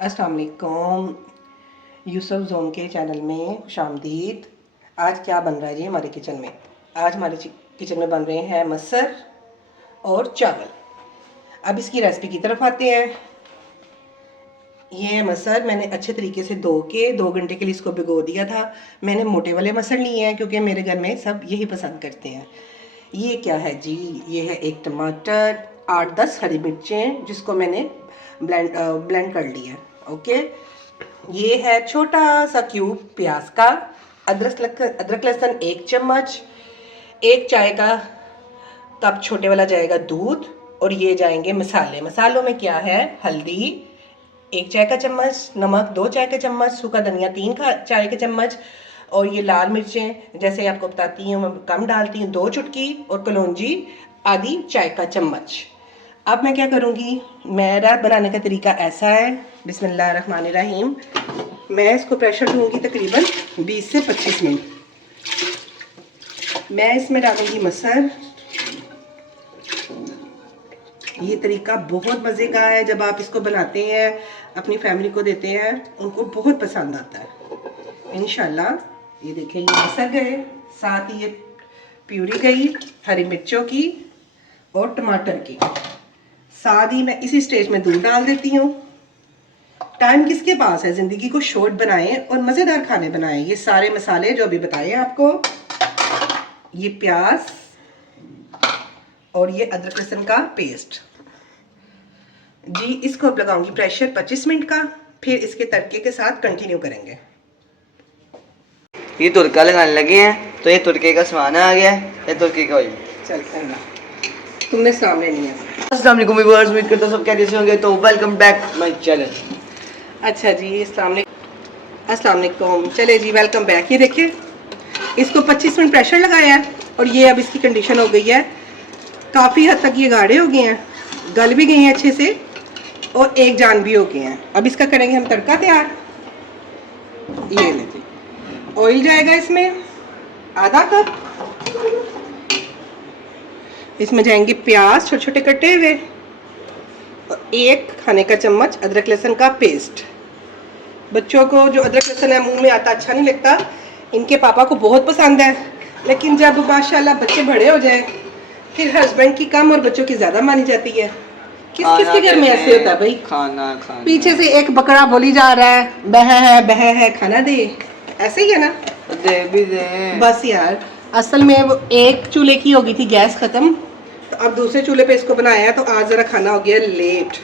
अस्सलाम वालेकुम। यूसुफ जोम के चैनल में खुशामदीद। आज क्या बन रहा है जी हमारे किचन में? आज हमारे किचन में बन रहे हैं मसर और चावल। अब इसकी रेसिपी की तरफ आते हैं। ये मसर मैंने अच्छे तरीके से धो के 2 घंटे के लिए इसको भिगो दिया था। मैंने मोटे वाले मसर लिए हैं क्योंकि मेरे घर में सब यही पसंद करते हैं। ये क्या है जी? ये है एक टमाटर, 8-10 हरी मिर्चें जिसको मैंने ब्लेंड कर लिया है। ओके, ये है छोटा सा क्यूब प्याज का, अदरक लहसुन 1 चम्मच, 1 चाय का कप छोटे वाला जाएगा दूध, और ये जाएंगे मसाले। मसालों में क्या है? हल्दी 1 चाय का चम्मच, नमक 2 चाय के चम्मच, सूखा धनिया 3 चाय के चम्मच, और ये लाल मिर्चें जैसे आपको बताती हूँ मैं कम डालती हूँ 2 चुटकी, और कलौंजी आधी चाय का चम्मच। अब मैं क्या करूँगी, मेरा बनाने का तरीका ऐसा है। बिस्मिल्लाहिर्रहमानिर्रहीम। मैं इसको प्रेशर दूँगी तकरीबन 20 से 25 मिनट। मैं इसमें डालूँगी मसर। ये तरीका बहुत मज़े का है। जब आप इसको बनाते हैं अपनी फैमिली को देते हैं, उनको बहुत पसंद आता है इंशाल्लाह। ये देखिए, ये मसर गए, साथ ही ये प्यूरी गई हरी मिर्चों की और टमाटर की। साथ ही मैं इसी स्टेज में दूध डाल देती हूँ। टाइम किसके पास है? ज़िंदगी को शॉर्ट बनाएं और मज़ेदार खाने बनाएं। ये सारे मसाले जो अभी बताए आपको, ये प्याज और ये अदरक लहसुन का पेस्ट जी, इसको अब लगाऊंगी प्रेशर 25 मिनट का। फिर इसके तड़के के साथ कंटिन्यू करेंगे। ये तुरका लगाने लगे हैं, तो ये तुरके का सामान आ गया है, ये तुरके का ऑयल। चल तुमने सामने नहीं है। अस्सलाम वालेकुम व्यूअर्स, उम्मीद करता हूं सब कैसे होंगे। तो वेलकम बैक माय चैनल। अच्छा जी, अस्सलाम वालेकुम। चले जी, वेलकम बैक। ये देखिए, इसको 25 मिनट प्रेशर लगाया है और ये अब इसकी कंडीशन हो गई है, काफ़ी हद तक ये गाढ़े हो गए हैं, गल भी गए हैं अच्छे से और एक जान भी हो गए हैं। अब इसका करेंगे हम तड़का तैयार। ये लेते ऑयल जाएगा इसमें आधा कप। इसमें जाएंगे प्याज छोटे छोटे कटे हुए और 1 खाने का चम्मच अदरक लहसुन का पेस्ट। बच्चों को जो अदरक लहसुन है मुंह में आता अच्छा नहीं लगता, इनके पापा को बहुत पसंद है। लेकिन जब माशाल्लाह बच्चे बड़े हो जाए, फिर हस्बैंड की कम और बच्चों की ज़्यादा मानी जाती है। किस के घर में ऐसे होता है भाई? खाना पीछे से एक बकरा बोली जा रहा है, बह है खाना दे, ऐसे ही है ना? दे भी दे। बस यार, असल में वो एक चूल्हे की हो गई थी गैस खत्म, तो अब दूसरे चूल्हे पे इसको बनाया है, तो आज ज़रा खाना हो गया लेट।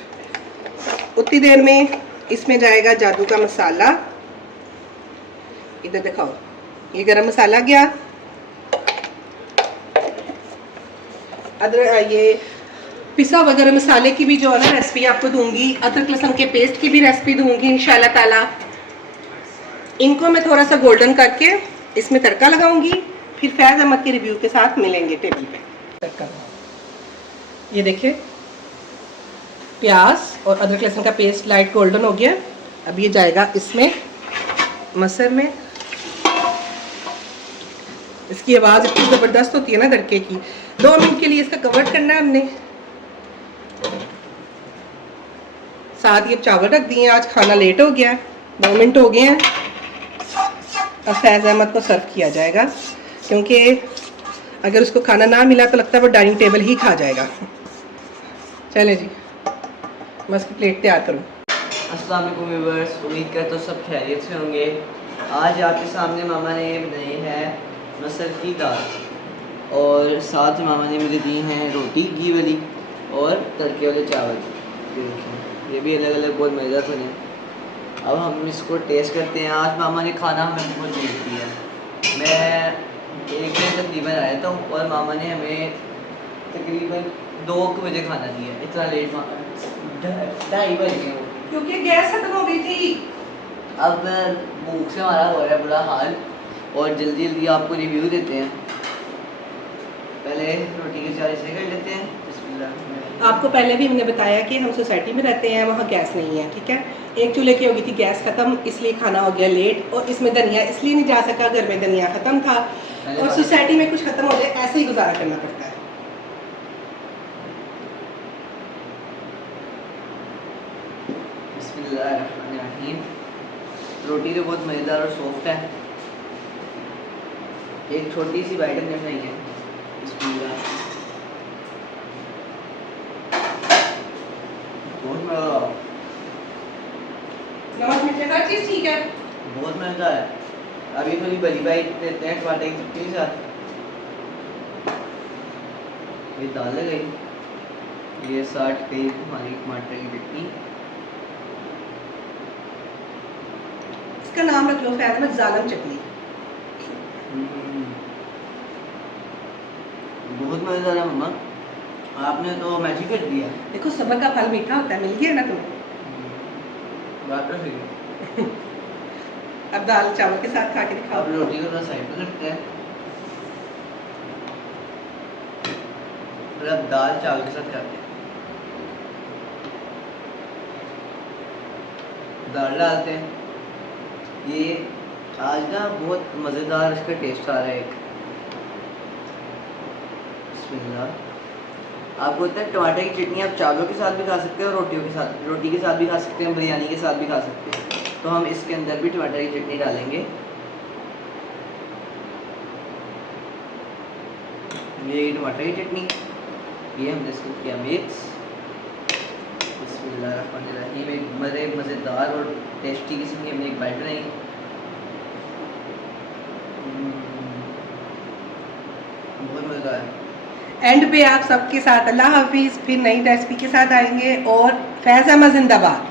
उतनी देर में इसमें जाएगा जादू का मसाला। इधर दिखाओ, ये गरम मसाला गया, अदरक, ये पिसा हुआ गरम मसाले की भी जो है ना रेसिपी आपको दूंगी, अदरक लहसुन के पेस्ट की भी रेसिपी दूंगी इंशाल्लाह ताला। इनको मैं थोड़ा सा गोल्डन करके इसमें तड़का लगाऊंगी, फिर फैज़ अहमद के रिव्यू के साथ मिलेंगे टेबल पे। तड़का ये देखिए, प्याज और अदरक लहसुन का पेस्ट लाइट गोल्डन हो गया। अब ये जाएगा इसमें मसर में। इसकी आवाज़ इतनी ज़बरदस्त होती है ना तड़के की। 2 मिनट के लिए इसका कवर करना है हमने। साथ ही अब चावल रख दिए। आज खाना लेट हो गया, 2 मिनट हो गए हैं। अब फैज़ अहमद को सर्व किया जाएगा, क्योंकि अगर उसको खाना ना मिला तो लगता है वो डाइनिंग टेबल ही खा जाएगा। चले जी, मैं उसकी प्लेट तैयार करूँ। अस्सलाम वालेकुम व्यूअर्स, उम्मीद करता हूं सब खैरियत से होंगे। आज आपके सामने मामा ने बनाई है मसर की दाल, और साथ में मामा ने मुझे दी हैं रोटी घी वाली और तड़के वाले चावल। ये भी अलग अलग बहुत मज़ेदार बने। अब हम इसको टेस्ट करते हैं। आज मामा ने खाना हमें बहुत लेट दिया है। मैं 1 बजे तकरीबन आया था और मामा ने हमें तकरीबन 2 बजे खाना दिया। इतना लेट, 2:30 बज गए क्योंकि गैस खत्म हो गई थी। अब भूख से हमारा हो रहा है बुरा हाल, और जल्दी जल्दी आपको रिव्यू देते हैं। पहले रोटी के चावल से कर लेते हैं। आपको पहले भी हमने बताया कि हम सोसाइटी में रहते हैं, वहाँ गैस नहीं है, ठीक है। एक चूल्हे की हो गई थी गैस ख़त्म, इसलिए खाना हो गया लेट। और इसमें धनिया इसलिए नहीं जा सका, घर में धनिया ख़त्म था, और सोसाइटी में कुछ ख़त्म हो जाए ऐसे ही गुजारा करना पड़ता है। बिस्मिल्लाह। बिस्मिल्लाहिर्रहमानिर्रहीम। रोटी तो बहुत मज़ेदार और सॉफ्ट है। एक छोटी सी बाइट हमने बनाई है। बिस्मिल्लाह। बहुत मज़ेदार, नमक मिर्च हर चीज़ ठीक है। बहुत मज़ेदार है। अभी थोड़ी बड़ी बाइट देते हैं टमाटर की चटनी के साथ। ये दाल लग गई, ये 60 पे हमारी टमाटर की चटनी। इसका नाम रख लो फैज़ अहमद जालम चटनी। बहुत मज़ेदार है मम्मा, आपने तो मैजिक कर दिया। देखो सब्र का फल मीठा होता है, मिल गया ना तुम्हें। बात तो सही है। अब दाल चावल के साथ खा के दिखाओ। अब रोटी को थोड़ा साइड पे रखते हैं, फिर अब दाल चावल के साथ खाते हैं। दाल डालते हैं। ये आज ना बहुत मज़ेदार इसका टेस्ट आ रहा है। एक बिस्मिल्लाह। आपको पता है टमाटर की चटनी आप चावलों के साथ भी खा सकते हैं और रोटियों के साथ, रोटी के साथ भी खा सकते हैं, बिरयानी के साथ भी खा सकते हैं। तो हम इसके अंदर भी टमाटर की चटनी डालेंगे। ये टमाटर की चटनी, ये हमने इसको किया मिक्स। बिस्मिल्लाहिर्रहमानिर्रहीम। एक मज़ेदार और टेस्टी किस्म की हमने एक बाइट बनाई। बहुत मज़ेदार है। एंड पे आप सबके साथ अल्लाह हाफिज़, फिर नई रेसिपी के साथ आएंगे। और फैज़ अहमद जिंदाबाद।